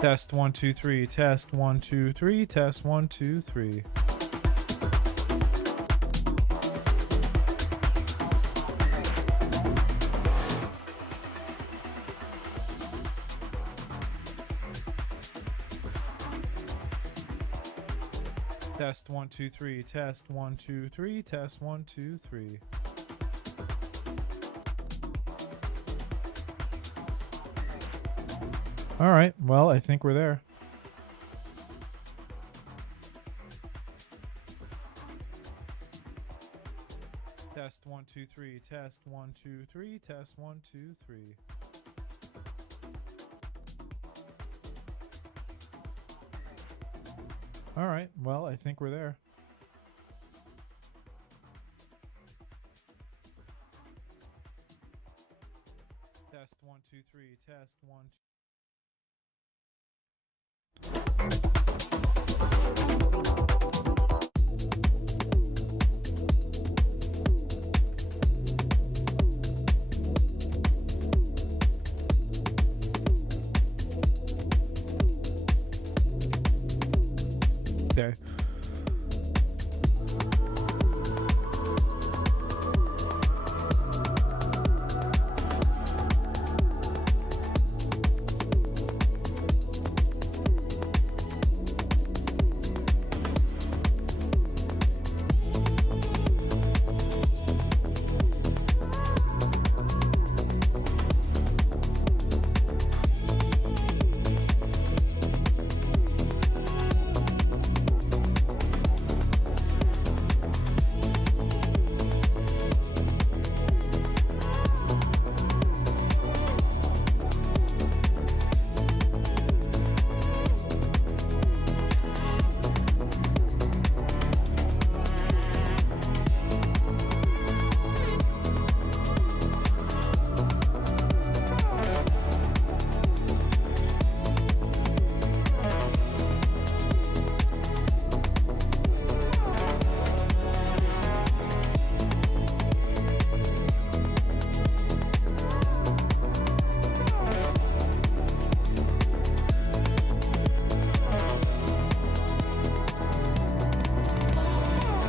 Test 1 2 3. Test 1 2 3. Test 1 2 3. Test 1 2 3. Test 1 2 3. Test 1 2 3. All right. Well, I think we're there. Test 1 2 3. Test 1 2 3. Test 1 2 3. All right. Well, I think we're there. Test 1 2 3. Test 1 2. Okay.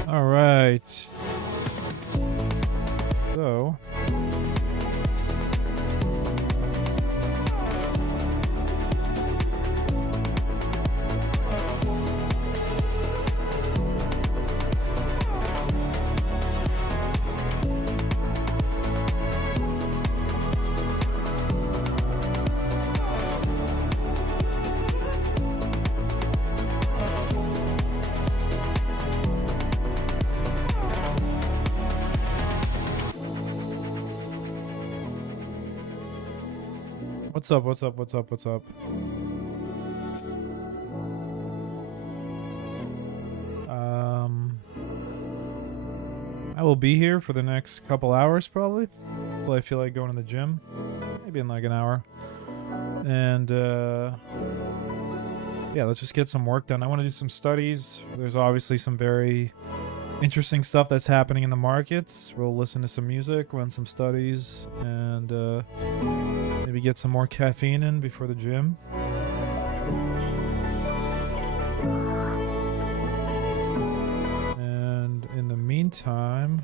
All right. So. What's up? What's up? What's up? What's up? I will be here for the next couple hours probably. Well, I feel like going to the gym. Maybe in like an hour. And yeah, let's just get some work done. I want to do some studies. There's obviously some very interesting stuff that's happening in the markets. We'll listen to some music, run some studies, and maybe get some more caffeine in before the gym. And in the meantime,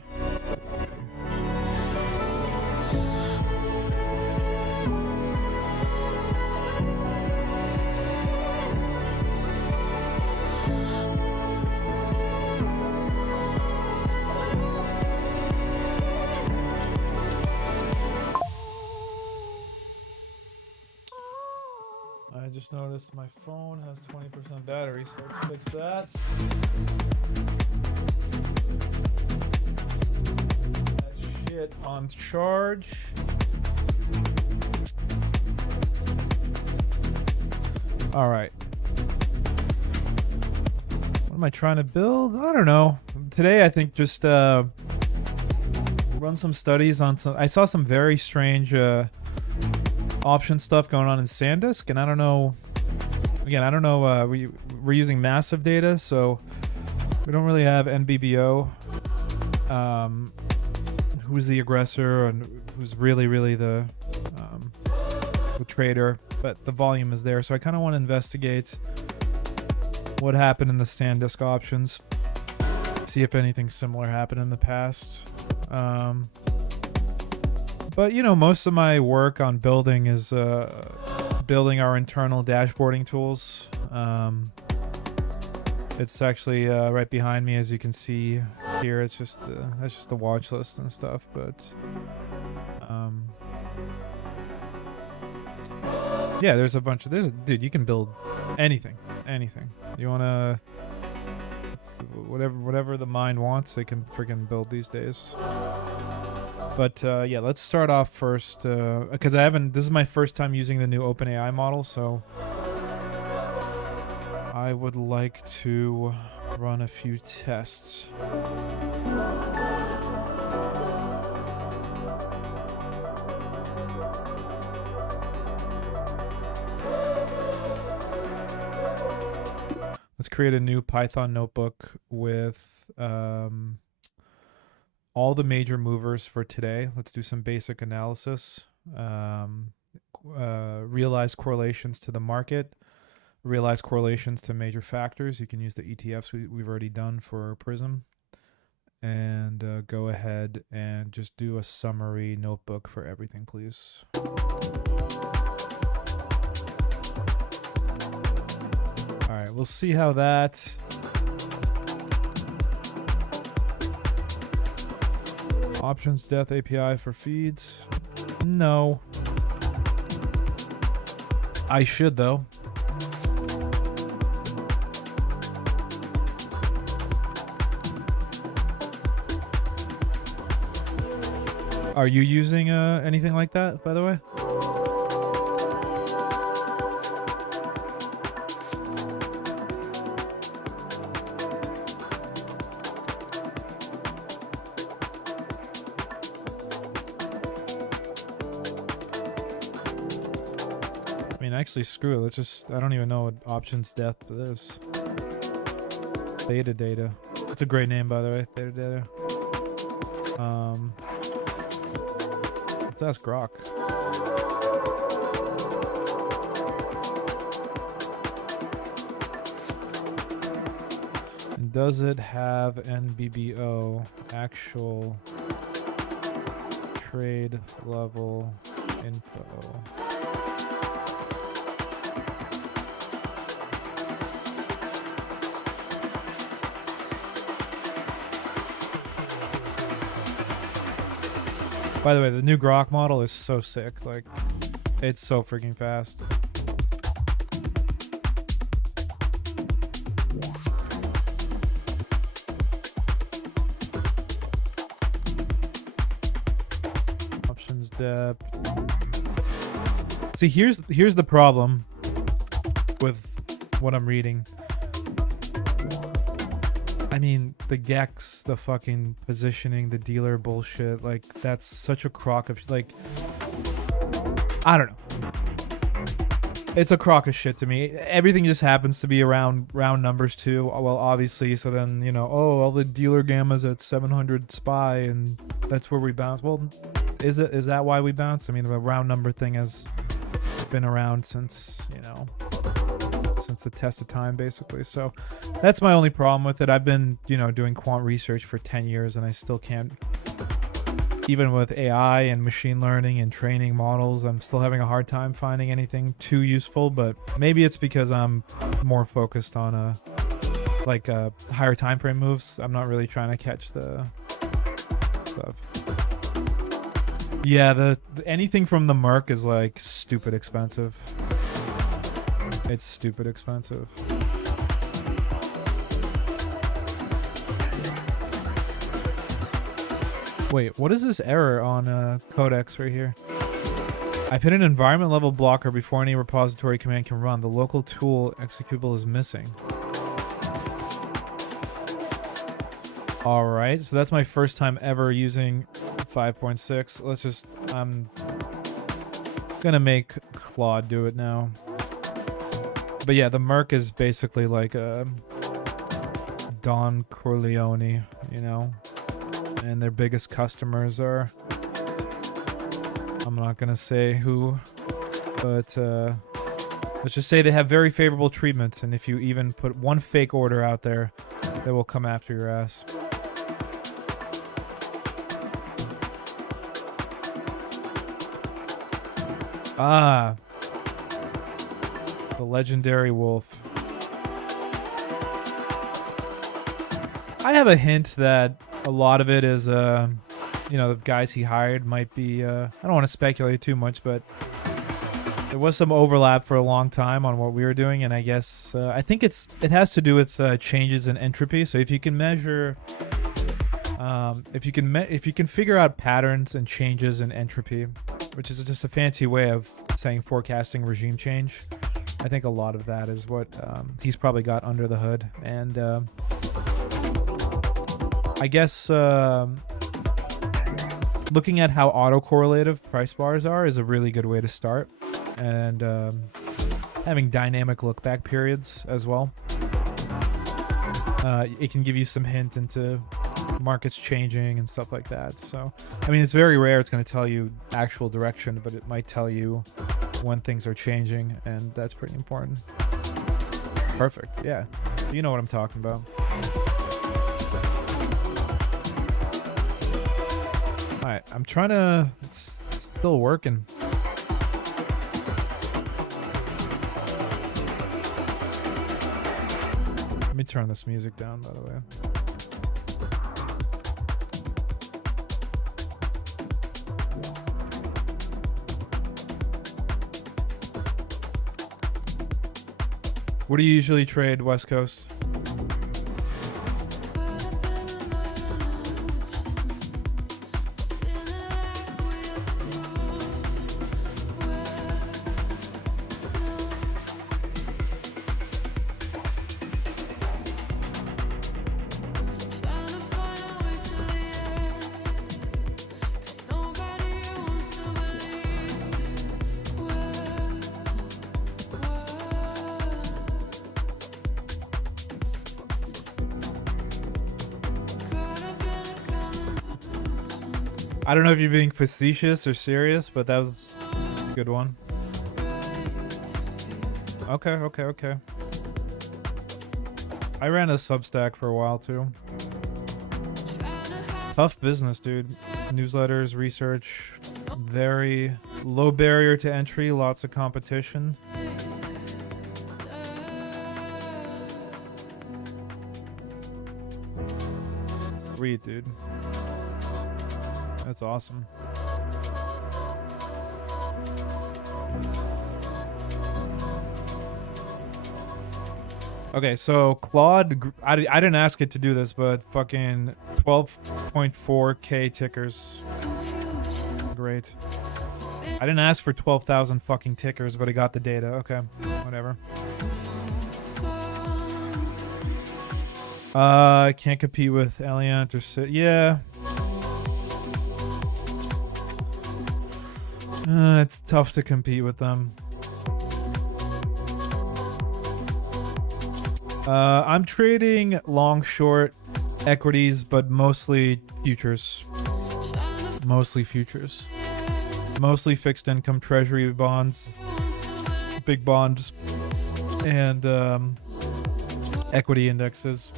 I just noticed my phone has 20% battery, so let's fix that. That shit on charge. All right. What am I trying to build? I don't know. Today, I think just run some studies on some. I saw some very strange option stuff going on in SanDisk, and I don't know. Again, I don't know. We're using massive data, so we don't really have NBBO. Who's the aggressor and who's really the the trader, but the volume is there. So I kind of want to investigate what happened in the SanDisk options, see if anything similar happened in the past. But you know, most of my work on building is building our internal dashboarding tools. It's actually right behind me, as you can see here. It's just that's just the watch list and stuff. But yeah, there's a bunch of dude. You can build anything. You wanna whatever the mind wants, they can freaking build these days. But yeah, let's start off first because this is my first time using the new OpenAI model, so I would like to run a few tests. Let's create a new Python notebook with all the major movers for today. Let's do some basic analysis. Realize correlations to the market. Realize correlations to major factors. You can use the ETFs we've already done for Prism. And go ahead and just do a summary notebook for everything, please. All right, we'll see how that... Options Death API for feeds. No. I should, though. Are you using anything like that, by the way? Actually, screw it. Let's just... I don't even know what Options Death is. Theta Data. It's a great name, by the way. Theta Data. Let's ask Grok. And does it have NBBO, actual trade level info? By the way, the new Grok model is so sick. Like, it's so freaking fast. Options depth. See, here's the problem with what I'm reading. I mean, the GEX, the fucking positioning, the dealer bullshit, like, that's such a crock of, like, I don't know. It's a crock of shit to me. Everything just happens to be around round numbers too. Well, obviously, so then, you know, oh, all the dealer gammas at 700 SPY, and that's where we bounce. Well, is that why we bounce? I mean, the round number thing has been around since, you know, since the test of time, basically. So that's my only problem with it. I've been, you know, doing quant research for 10 years and I still can't, even with AI and machine learning and training models, I'm still having a hard time finding anything too useful. But maybe it's because I'm more focused on higher time frame moves. I'm not really trying to catch the stuff. Yeah, anything from the Merc is like stupid expensive. It's stupid expensive. Wait, what is this error on Codex right here? I've hit an environment level blocker before any repository command can run. The local tool executable is missing. Alright, so that's my first time ever using 5.6. Let's just... I'm gonna make Claude do it now. But yeah, the Merc is basically like a Don Corleone, you know? And their biggest customers are... I'm not gonna say who But let's just say they have very favorable treatment, and if you even put one fake order out there, they will come after your ass. Ah, the legendary wolf. I have a hint that a lot of it is, you know, the guys he hired might be, I don't want to speculate too much, but there was some overlap for a long time on what we were doing, and I guess, I think it has to do with changes in entropy. So if you can measure, if you can figure out patterns and changes in entropy, which is just a fancy way of saying forecasting regime change, I think a lot of that is what he's probably got under the hood. And I guess looking at how autocorrelative price bars are is a really good way to start. And having dynamic look-back periods as well. It can give you some hint into markets changing and stuff like that. So, I mean, it's very rare it's going to tell you actual direction, but it might tell you when things are changing, and that's pretty important. Perfect, yeah. You know what I'm talking about. Alright, I'm trying to... It's still working. Let me turn this music down, by the way. What do you usually trade, West Coast? I don't know if you're being facetious or serious, but that was a good one. Okay. I ran a Substack for a while too. Tough business, dude. Newsletters, research, very low barrier to entry, lots of competition. Sweet, dude. That's awesome. Okay, so Claude, I didn't ask it to do this, but fucking 12.4k tickers. Great. I didn't ask for 12,000 fucking tickers, but I got the data. Okay, whatever. Can't compete with Alliant or yeah. It's tough to compete with them. I'm trading long, short equities, but mostly futures. Mostly futures. Mostly fixed income treasury bonds, big bonds, and equity indexes.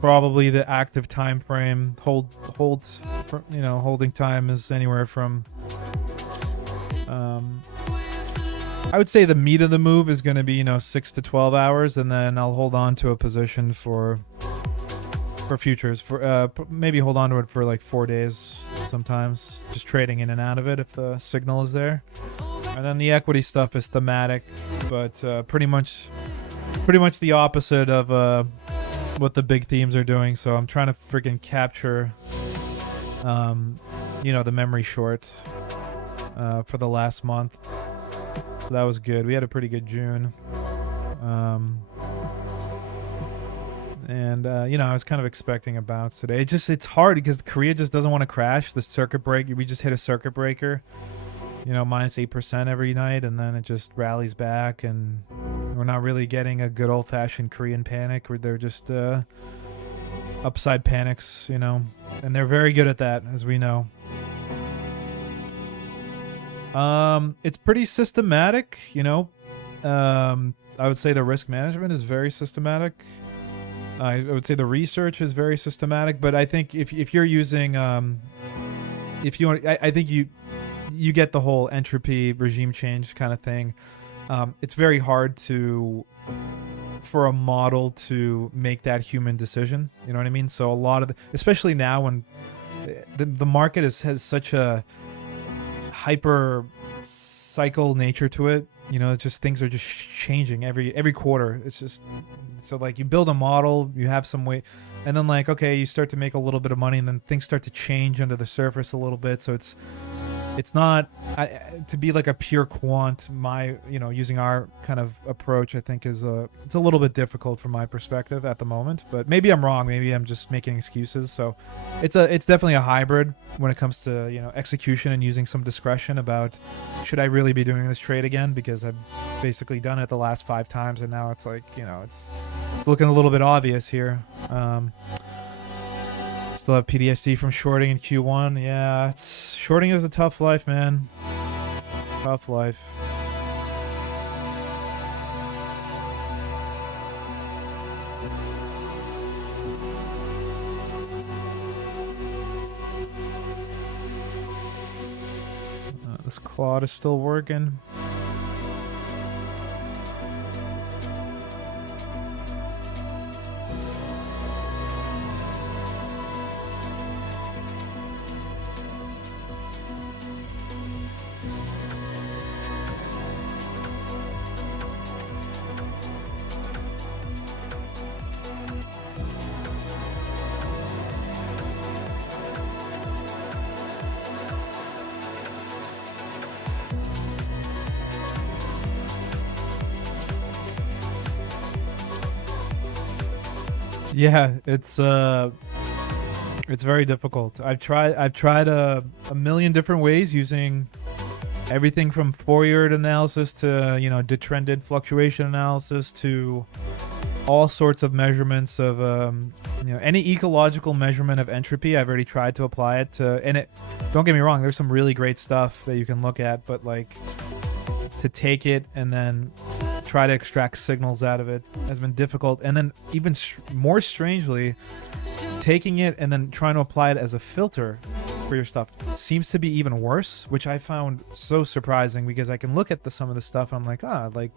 Probably the active time frame holding time is anywhere from I would say the meat of the move is going to be 6 to 12 hours, and then I'll hold on to a position for futures for maybe hold on to it for like 4 days sometimes, just trading in and out of it if the signal is there. And then the equity stuff is thematic, but pretty much the opposite of what the big themes are doing. So I'm trying to freaking capture the memory short for the last month. So that was good. We had a pretty good June. I was kind of expecting a bounce today. It's hard because Korea just doesn't want to crash. The circuit break, we just hit a circuit breaker, minus 8% every night, and then it just rallies back, and we're not really getting a good old-fashioned Korean panic where they're just upside panics, and they're very good at that, as we know. It's pretty systematic, you know. I would say the risk management is very systematic. I would say the research is very systematic, but I think if you're using if you want, I think you get the whole entropy regime change kind of thing. It's very hard for a model to make that human decision. You know what I mean? So a lot of especially now when the market has such a hyper cycle nature to it. You know, it's just things are just changing every quarter. It's just so like you build a model, you have some way, and then like okay, you start to make a little bit of money, and then things start to change under the surface a little bit. So it's not to be like a pure quant. Using our kind of approach, I think it's a little bit difficult from my perspective at the moment. But maybe I'm wrong. Maybe I'm just making excuses. So it's definitely a hybrid when it comes to execution and using some discretion about should I really be doing this trade again, because I've basically done it the last 5 times, and now it's like it's looking a little bit obvious here. Still have PTSD from shorting in Q1. Yeah, shorting is a tough life, man. Tough life. This Claude is still working. Yeah, it's very difficult. I've tried a million different ways using everything from Fourier analysis to detrended fluctuation analysis to all sorts of measurements of any ecological measurement of entropy. I've already tried to apply it to, and it, don't get me wrong, there's some really great stuff that you can look at, but like to take it and then try to extract signals out of it has been difficult. And then even more strangely, taking it and then trying to apply it as a filter for your stuff seems to be even worse, which I found so surprising, because I can look at some of the stuff and I'm like, like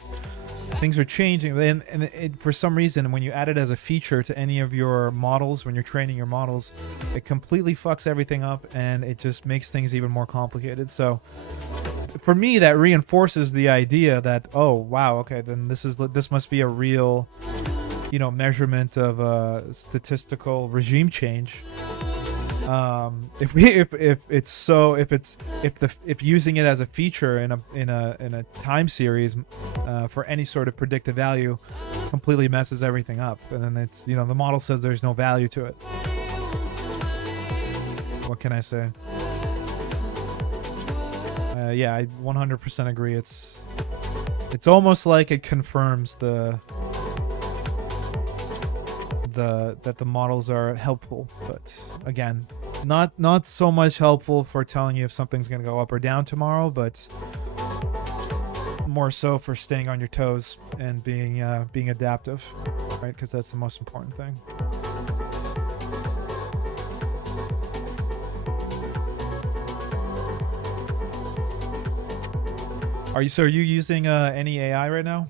things are changing, and for some reason when you add it as a feature to any of your models, when you're training your models, it completely fucks everything up and it just makes things even more complicated. So for me, that reinforces the idea that, oh wow, okay, then this must be a real measurement of a statistical regime change. If using it as a feature in a time series for any sort of predictive value completely messes everything up, and then it's the model says there's no value to it. What can I say? Yeah, I 100% agree. It's almost like it confirms that the models are helpful, but again, not so much helpful for telling you if something's going to go up or down tomorrow, but more so for staying on your toes and being adaptive, right? Because that's the most important thing. Are you using any AI right now?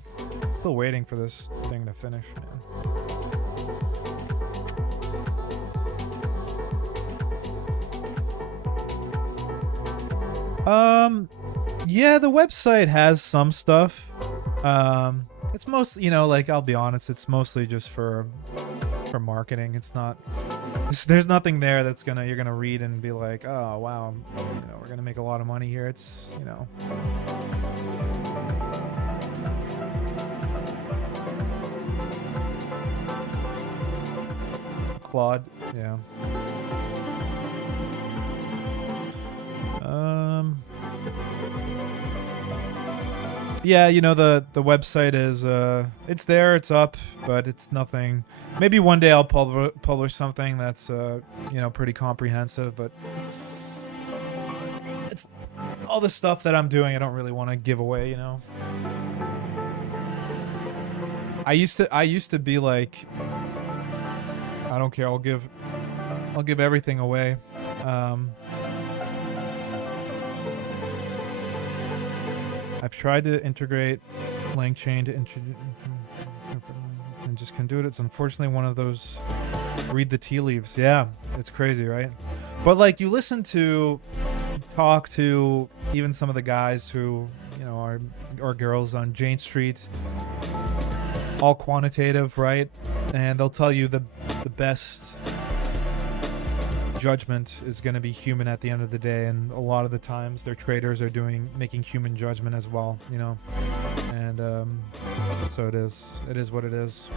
Still waiting for this thing to finish, man. Yeah, the website has some stuff. It's mostly, like, I'll be honest, it's mostly just for marketing. It's not, there's nothing there that's you're gonna read and be like, oh wow, we're gonna make a lot of money here. It's Claude, yeah. Yeah, the website is it's there, it's up, but it's nothing. Maybe one day I'll publish something that's pretty comprehensive, but it's all the stuff that I'm doing, I don't really want to give away, you know. I used to be like, I don't care, I'll give everything away. I've tried to integrate LangChain to introduce and just can do it. It's unfortunately one of those read the tea leaves. Yeah, it's crazy, right? But like, you talk to even some of the guys who, you know, are girls on Jane Street, all quantitative, right? And they'll tell you the best judgment is going to be human at the end of the day, and a lot of the times their traders are making human judgment as well, you know. And so it is what it is.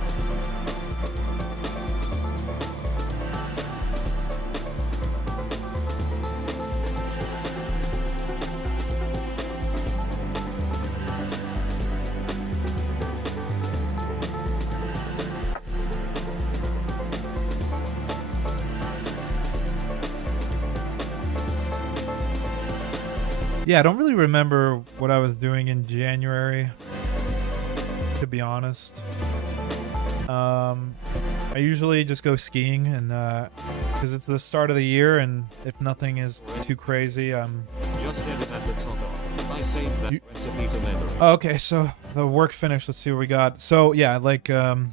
Yeah, I don't really remember what I was doing in January, to be honest. I usually just go skiing, and because it's the start of the year, and if nothing is too crazy, Just edit at the top. I saved that recipe to memory. Okay, so the work finished. Let's see what we got. So yeah, like if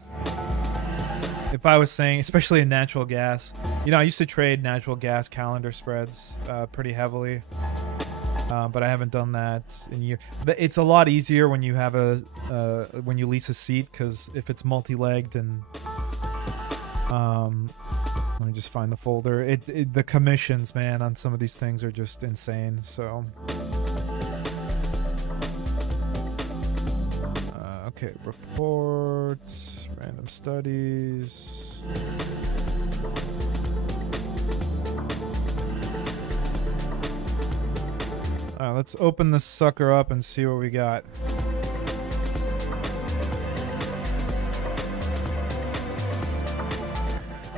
I was saying, especially in natural gas, you know, I used to trade natural gas calendar spreads pretty heavily. But I haven't done that in years. But it's a lot easier when you have when you lease a seat, because if it's multi-legged and let me just find the folder. The commissions, man, on some of these things are just insane. So okay, reports, random studies. Let's open this sucker up and see what we got.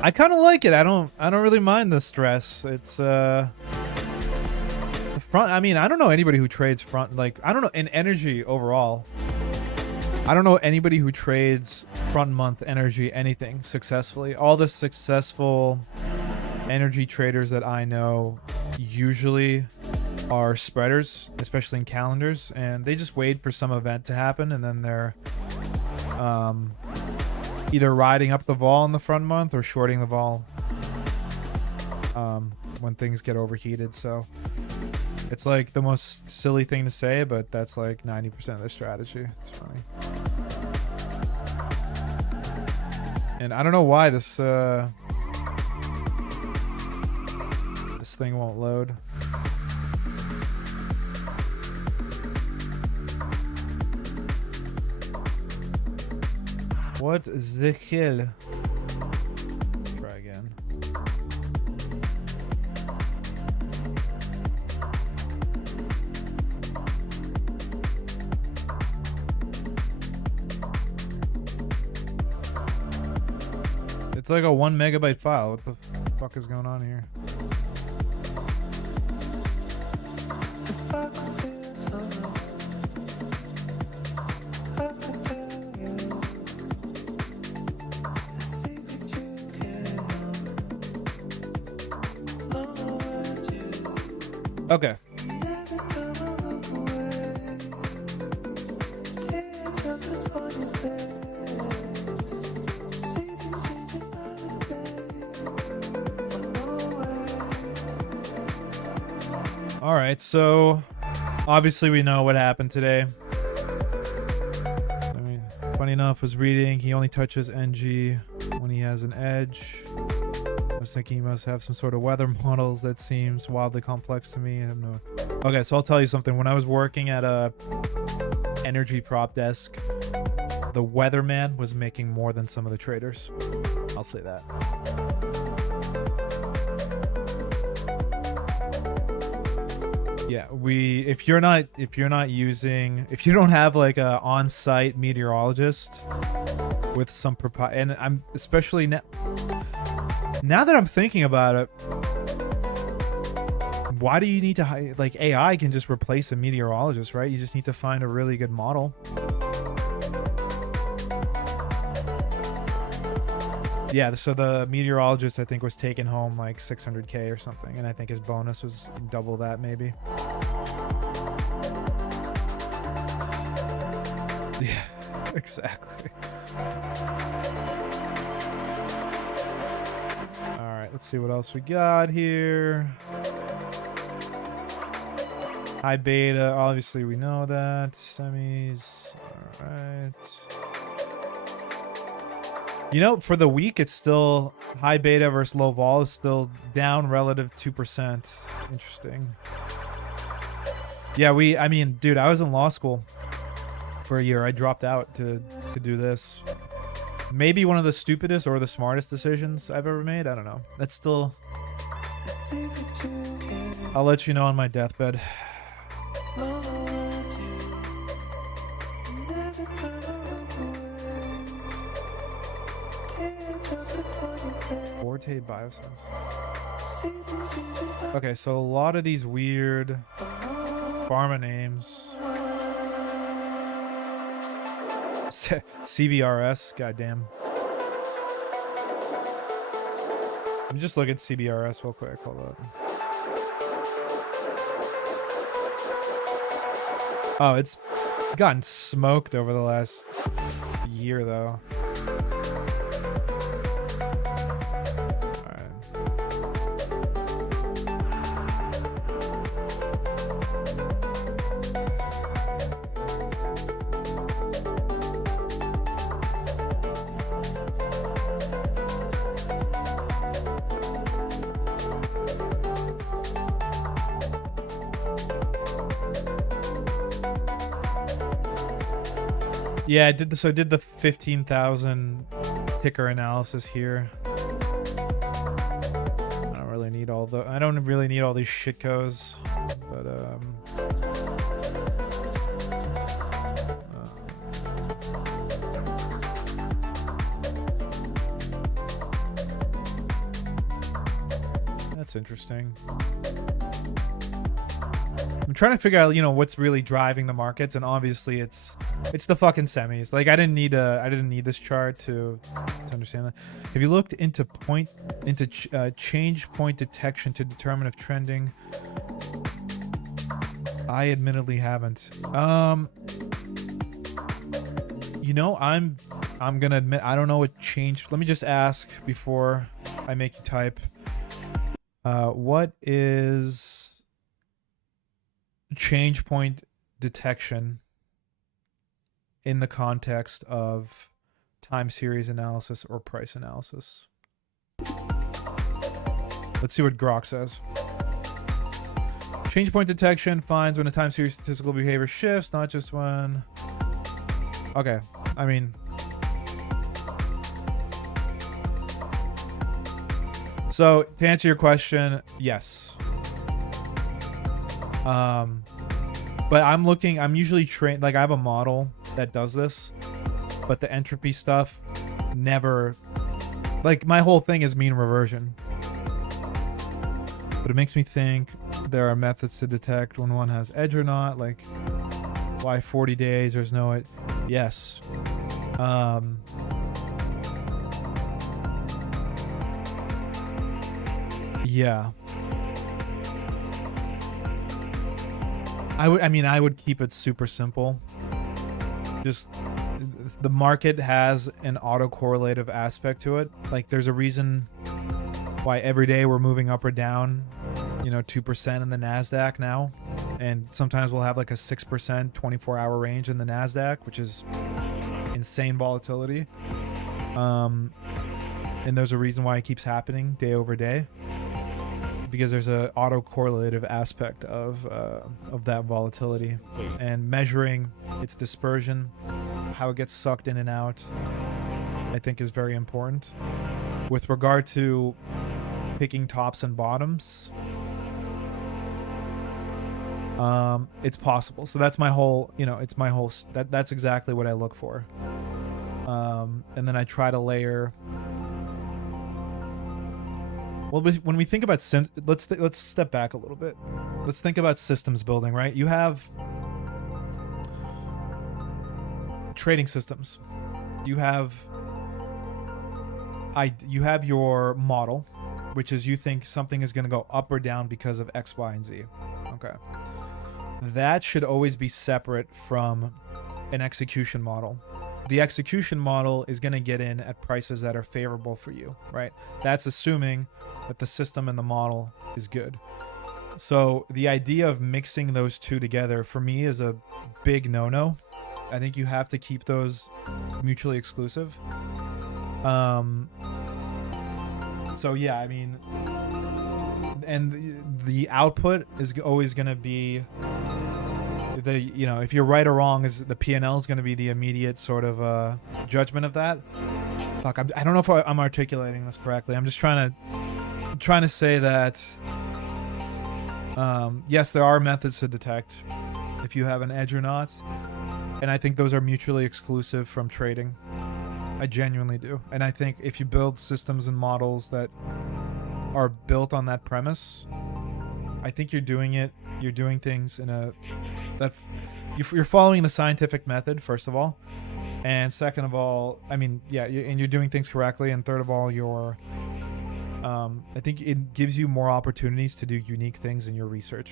I kind of like it. I don't really mind the stress. It's the front. I mean, I don't know anybody who trades front. Like, I don't know in energy overall. I don't know anybody who trades front month energy anything successfully. All the successful energy traders that I know usually are spreaders, especially in calendars, and they just wait for some event to happen, and then they're either riding up the vol in the front month or shorting the vol when things get overheated. So it's like the most silly thing to say, but that's like 90% of their strategy. It's funny. And I don't know why this thing won't load. What the hell? Try again. It's like a 1 megabyte file. What the fuck is going on here? Okay. All right, so obviously we know what happened today. I mean, funny enough, was reading, he only touches NG when he has an edge. I was thinking he must have some sort of weather models. That seems wildly complex to me. I have no... Okay, so I'll tell you something. When I was working at a energy prop desk, the weatherman was making more than some of the traders. I'll say that. Yeah, if you don't have like a on-site meteorologist with some and I'm especially now that I'm thinking about it, why do you need to like AI can just replace a meteorologist, right? You just need to find a really good model. Yeah, so the meteorologist I think was taking home like 600K or something, and I think his bonus was double that maybe. Yeah, exactly. All right, let's see what else we got here. High beta, obviously we know that. Semis, all right. You know, for the week, it's still high beta versus low vol is still down relative 2%. Interesting. Yeah, I mean, dude, I was in law school for a year. I dropped out to do this. Maybe one of the stupidest or the smartest decisions I've ever made. I don't know. That's still... I'll let you know on my deathbed. Forte Biosense. Okay, so a lot of these weird pharma names. CBRS, goddamn. Let me just look at CBRS real quick. Hold up. Oh, it's gotten smoked over the last year, though. Yeah, I did the 15,000 ticker analysis here. I don't really need all these shitcodes, but that's interesting. I'm trying to figure out, what's really driving the markets, and obviously it's the fucking semis. Like I didn't need this chart to understand that. Have you looked into change point detection to determine if trending? I admittedly haven't. I'm gonna admit I don't know what change. Let me just ask before I make you type. What is change point detection in the context of time series analysis or price analysis? Let's see what Grok says. Change point detection finds when a time series statistical behavior shifts, not just when... Okay, I mean... So, to answer your question, yes. But I'm usually trained, like I have a model that does this, but the entropy stuff never, like my whole thing is mean reversion. But it makes me think there are methods to detect when one has edge or not, like why 40 days, there's no, yes. Yeah. I would keep it super simple. Just the market has an autocorrelative aspect to it. Like there's a reason why every day we're moving up or down, 2% in the NASDAQ now. And sometimes we'll have like a 6% 24-hour range in the NASDAQ, which is insane volatility. And there's a reason why it keeps happening day over day. Because there's a autocorrelative aspect of that volatility, and measuring its dispersion, how it gets sucked in and out, I think is very important. With regard to picking tops and bottoms, it's possible. So that's my whole, that's exactly what I look for. And then I try to layer Well, when we think about let's step back a little bit. Let's think about systems building, right? You have trading systems. You have your model, which is you think something is going to go up or down because of X, Y, and Z. Okay. That should always be separate from an execution model. The execution model is going to get in at prices that are favorable for you, right? That's assuming that the system and the model is good. So the idea of mixing those two together for me is a big no-no. I think you have to keep those mutually exclusive. So yeah, I mean, and the output is always going to be if you're right or wrong, is the P&L is going to be the immediate sort of judgment of that. Fuck, I don't know if I'm articulating this correctly. I'm just trying to say that yes, there are methods to detect if you have an edge or not, and I think those are mutually exclusive from trading. I genuinely do. And I think if you build systems and models that are built on that premise, I think you're doing things you're following the scientific method, first of all, and second of all, I mean, yeah, and you're doing things correctly, and third of all, I think it gives you more opportunities to do unique things in your research.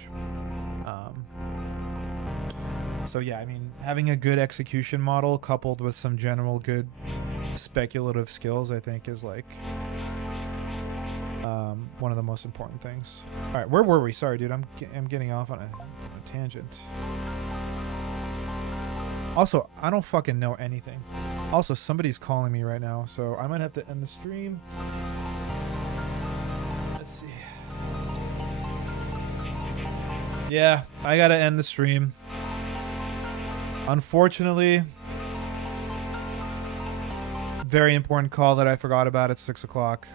So yeah, I mean, having a good execution model coupled with some general good speculative skills, I think, is like one of the most important things. All right, where were we? Sorry, dude, I'm getting off on a tangent. Also, I don't fucking know anything. Also, somebody's calling me right now, so I might have to end the stream. Let's see. Yeah, I gotta end the stream. Unfortunately, very important call that I forgot about at 6 o'clock.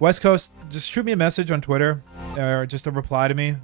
West Coast, just shoot me a message on Twitter or just a reply to me.